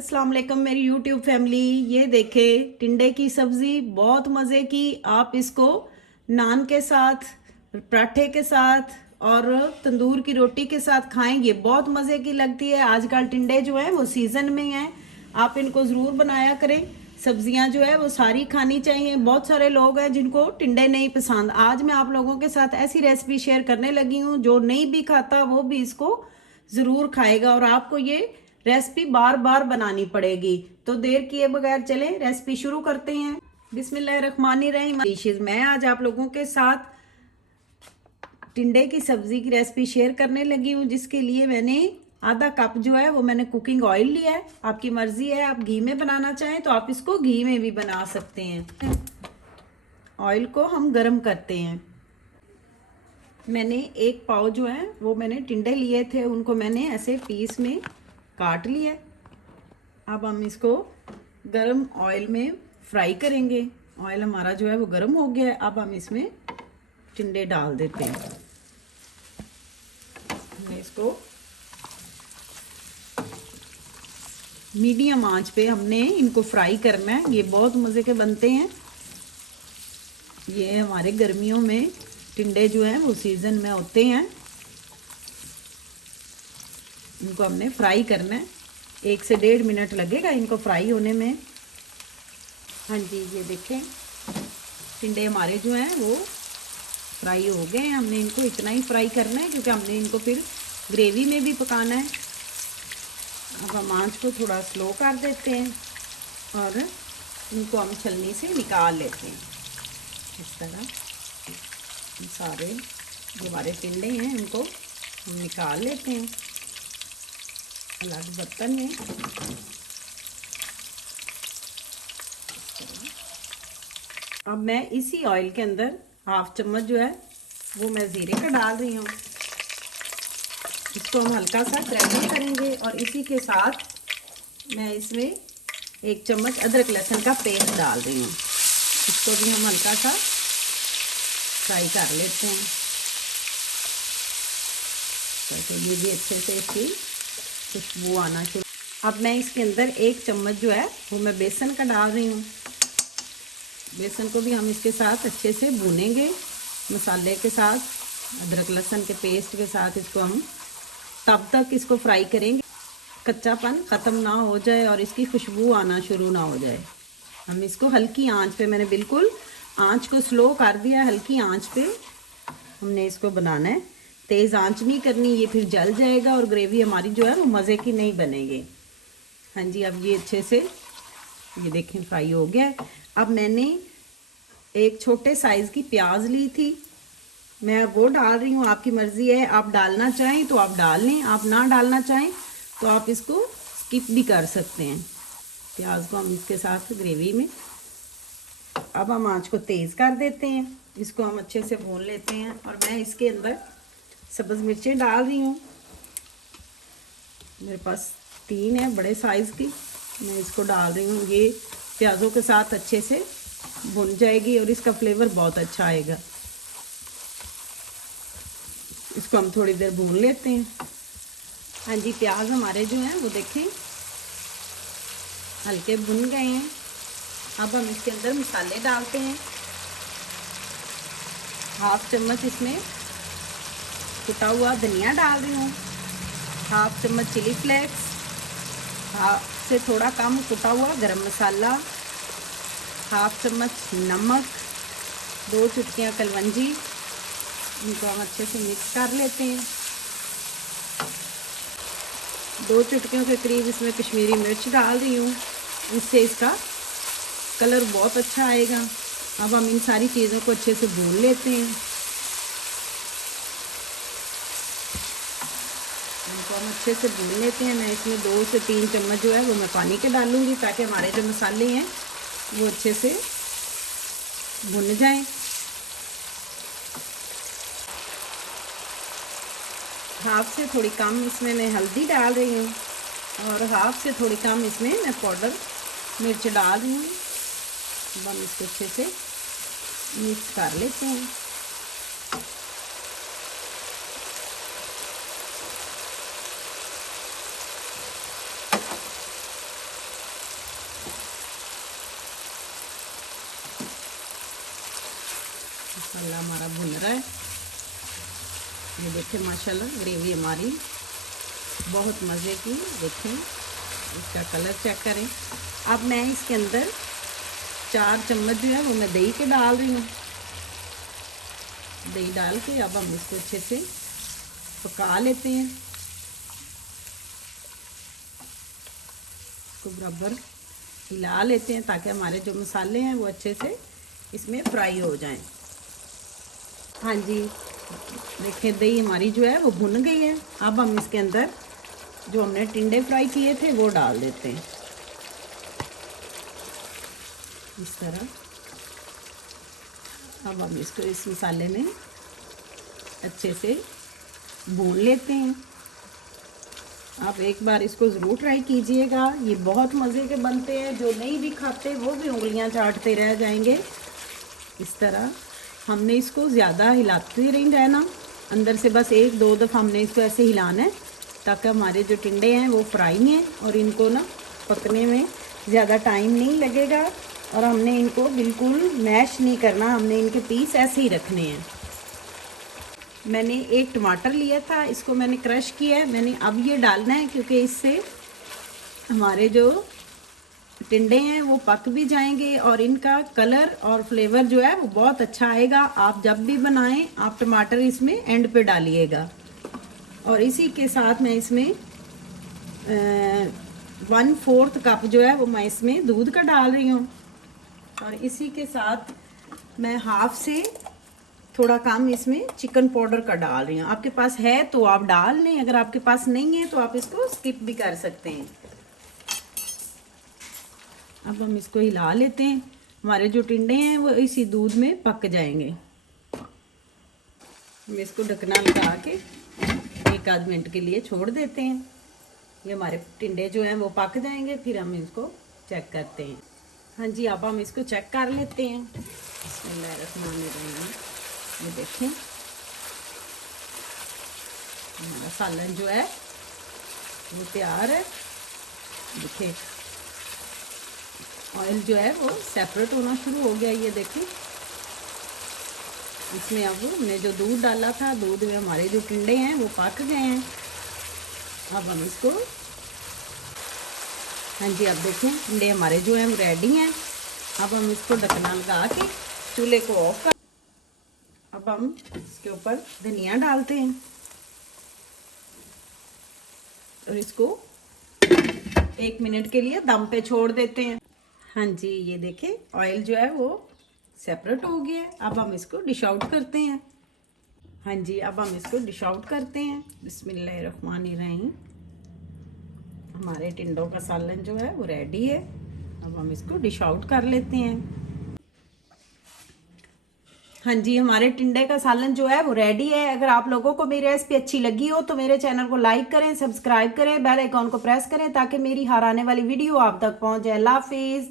अस्सलाम वालेकुम मेरी यूट्यूब फैमिली। ये देखें टिंडे की सब्ज़ी बहुत मज़े की। आप इसको नान के साथ, पराठे के साथ और तंदूर की रोटी के साथ खाएं, ये बहुत मज़े की लगती है। आजकल टिंडे जो है वो सीज़न में हैं, आप इनको ज़रूर बनाया करें। सब्जियां जो है वो सारी खानी चाहिए। बहुत सारे लोग हैं जिनको टिंडे नहीं पसंद। आज मैं आप लोगों के साथ ऐसी रेसिपी शेयर करने लगी हूँ, जो नहीं भी खाता वो भी इसको ज़रूर खाएगा और आपको ये रेसिपी बार बार बनानी पड़ेगी। तो देर किए बगैर चलें रेसिपी शुरू करते हैं। बिस्मिल्लाहिर्रहमानिर्रहीम। डिशेज मैं आज आप लोगों के साथ टिंडे की सब्जी की रेसिपी शेयर करने लगी हूँ, जिसके लिए मैंने आधा कप जो है वो मैंने कुकिंग ऑयल लिया है। आपकी मर्जी है, आप घी में बनाना चाहें तो आप इसको घी में भी बना सकते हैं। ऑयल को हम गरम करते हैं। मैंने एक पाव जो है वो मैंने टिंडे लिए थे, उनको मैंने ऐसे पीस में काट लिया। अब हम इसको गरम ऑयल में फ्राई करेंगे। ऑयल हमारा जो है वो गरम हो गया है। अब हम इसमें टिंडे डाल देते हैं। मैं इसको मीडियम आंच पे हमने इनको फ्राई करना है। ये बहुत मज़े के बनते हैं। ये हमारे गर्मियों में टिंडे जो हैं वो सीज़न में होते हैं। इनको हमने फ्राई करना है। 1 से 1.5 मिनट लगेगा इनको फ्राई होने में। हाँ जी, ये देखें टिंडे हमारे जो हैं वो फ्राई हो गए हैं। हमने इनको इतना ही फ्राई करना है क्योंकि हमने इनको फिर ग्रेवी में भी पकाना है। अब हम आँच को थोड़ा स्लो कर देते हैं और इनको हम छलनी से निकाल लेते हैं। इस तरह सारे जो हमारे टिंडे हैं इनको हम निकाल लेते हैं अलग बर्तन में। अब मैं इसी ऑयल के अंदर 1/2 चम्मच जो है वो मैं ज़ीरे का डाल रही हूँ। इसको हम हल्का सा ग्राइंड करेंगे और इसी के साथ मैं इसमें 1 चम्मच अदरक लहसुन का पेस्ट डाल रही हूँ। इसको भी हम हल्का सा फ्राई कर लेते हैं ताकि ये भी अच्छे से इसकी खुशबू आना शुरू। अब मैं इसके अंदर 1 चम्मच जो है वो मैं बेसन का डाल रही हूँ। बेसन को भी हम इसके साथ अच्छे से भूनेंगे, मसाले के साथ, अदरक लहसुन के पेस्ट के साथ। इसको हम तब तक इसको फ्राई करेंगे कच्चापन ख़त्म ना हो जाए और इसकी खुशबू आना शुरू ना हो जाए। हम इसको हल्की आंच पे, मैंने बिल्कुल आंच को स्लो कर दिया, हल्की आंच पे हमने इसको बनाना है। तेज़ आंच नहीं करनी, ये फिर जल जाएगा और ग्रेवी हमारी जो है वो मज़े की नहीं बनेगी। हाँ जी, अब ये अच्छे से ये देखें फ्राई हो गया है। अब मैंने एक छोटे साइज़ की प्याज ली थी, मैं वो डाल रही हूँ। आपकी मर्ज़ी है, आप डालना चाहें तो आप डाल लें, आप ना डालना चाहें तो आप इसको स्किप भी कर सकते हैं। प्याज को हम इसके साथ ग्रेवी में, अब हम आँच को तेज़ कर देते हैं। इसको हम अच्छे से भून लेते हैं और मैं इसके अंदर सब्ज़ मिर्चें डाल रही हूँ। मेरे पास 3 है बड़े साइज़ की, मैं इसको डाल रही हूँ। ये प्याज़ों के साथ अच्छे से भुन जाएगी और इसका फ्लेवर बहुत अच्छा आएगा। इसको हम थोड़ी देर भून लेते हैं। हाँ जी, प्याज हमारे जो हैं वो देखें हल्के भुन गए हैं। अब हम इसके अंदर मसाले डालते हैं। 1/2 चम्मच इसमें कुटा हुआ धनिया डाल रही हूँ, 1/2 चम्मच चिली फ्लेक्स, हाफ से थोड़ा कम कुटा हुआ गरम मसाला, 1/2 चम्मच नमक, 2 चुटकियाँ कलवंजी। इनको हम अच्छे से मिक्स कर लेते हैं। 2 चुटकियों के करीब इसमें कश्मीरी मिर्च डाल रही हूँ, इससे इसका कलर बहुत अच्छा आएगा। अब हम इन सारी चीज़ों को अच्छे से भून लेते हैं। इनको हम अच्छे से भून लेते हैं। मैं इसमें 2 से 3 चम्मच जो है वो मैं पानी के डालूँगी ताकि हमारे जो मसाले हैं वो अच्छे से भुन जाएं। 1/2 से थोड़ी कम इसमें मैं हल्दी डाल रही हूँ और 1/2 से थोड़ी कम इसमें मैं पाउडर मिर्च डाल रही हूँ। हम इसको अच्छे से मिक्स कर लेते हैं। मसाला हमारा भुन रहा है। ये देखें माशाल्लाह ग्रेवी हमारी बहुत मज़े की। देखें इसका कलर चेक करें। अब मैं इसके अंदर 4 चम्मच जो है वो मैं दही के डाल रही हूँ। दही डाल के अब हम इसको अच्छे से पका लेते हैं। इसको बराबर हिला लेते हैं ताकि हमारे जो मसाले हैं वो अच्छे से इसमें फ्राई हो जाएं। हाँ जी, देखिए दही हमारी जो है वो भुन गई है। अब हम इसके अंदर जो हमने टिंडे फ्राई किए थे वो डाल देते हैं इस तरह। अब हम इसको इस मसाले में अच्छे से भून लेते हैं। आप एक बार इसको ज़रूर ट्राई कीजिएगा, ये बहुत मज़े के बनते हैं। जो नहीं भी खाते वो भी उंगलियां चाटते रह जाएंगे। इस तरह हमने इसको ज़्यादा हिलाते नहीं रहना, अंदर से बस 1-2 दफ़ा हमने इसको ऐसे हिलाना है ताकि हमारे जो टिंडे हैं वो फ्राई हैं और इनको ना पकने में ज़्यादा टाइम नहीं लगेगा। और हमने इनको बिल्कुल मैश नहीं करना, हमने इनके पीस ऐसे ही रखने हैं। मैंने 1 टमाटर लिया था, इसको मैंने क्रश किया है। मैंने अब ये डालना है क्योंकि इससे हमारे जो टिंडे हैं वो पक भी जाएंगे और इनका कलर और फ्लेवर जो है वो बहुत अच्छा आएगा। आप जब भी बनाएं आप टमाटर इसमें एंड पे डालिएगा। और इसी के साथ मैं इसमें 1/4 कप जो है वो मैं इसमें दूध का डाल रही हूँ। और इसी के साथ मैं हाफ से थोड़ा कम इसमें चिकन पाउडर का डाल रही हूँ। आपके पास है तो आप डाल लें, अगर आपके पास नहीं है तो आप इसको स्किप भी कर सकते हैं। अब हम इसको हिला लेते हैं। हमारे जो टिंडे हैं वो इसी दूध में पक जाएंगे। हम इसको ढकना लगा के 1-आध मिनट के लिए छोड़ देते हैं। ये हमारे टिंडे जो हैं वो पक जाएंगे, फिर हम इसको चेक करते हैं। हाँ जी, अब हम इसको चेक कर लेते हैं। बिस्मिल्लाहिर्रहमानिर्रहीम। ये देखें हमारा सालन जो है वो तैयार है। देखिए ऑयल जो है वो सेपरेट होना शुरू हो गया। ये देखें इसमें अब हमने जो दूध डाला था, दूध में हमारे जो टिंडे हैं वो पक गए हैं। अब हम इसको, हाँ जी, अब देखें टिंडे हमारे जो हैं वो रेडी हैं। अब हम इसको ढकना लगा के चूल्हे को ऑफ कर, अब हम इसके ऊपर धनिया डालते हैं और इसको 1 मिनट के लिए दम पे छोड़ देते हैं। हाँ जी, ये देखें ऑयल जो है वो सेपरेट हो गया है। अब हम इसको डिश आउट करते हैं। हाँ जी, अब हम इसको डिश आउट करते हैं। बिस्मिल्लाहिर्रहमानिर्रहीम। हमारे टिंडों का सालन जो है वो रेडी है। अब हम इसको डिश आउट कर लेते हैं। हाँ जी, हमारे टिंडे का सालन जो है वो रेडी है। अगर आप लोगों को मेरी रेसिपी अच्छी लगी हो तो मेरे चैनल को लाइक करें, सब्सक्राइब करें, बेल आइकॉन को प्रेस करें ताकि मेरी हर आने वाली वीडियो आप तक पहुंच जाए। अल्लाह हाफिज़।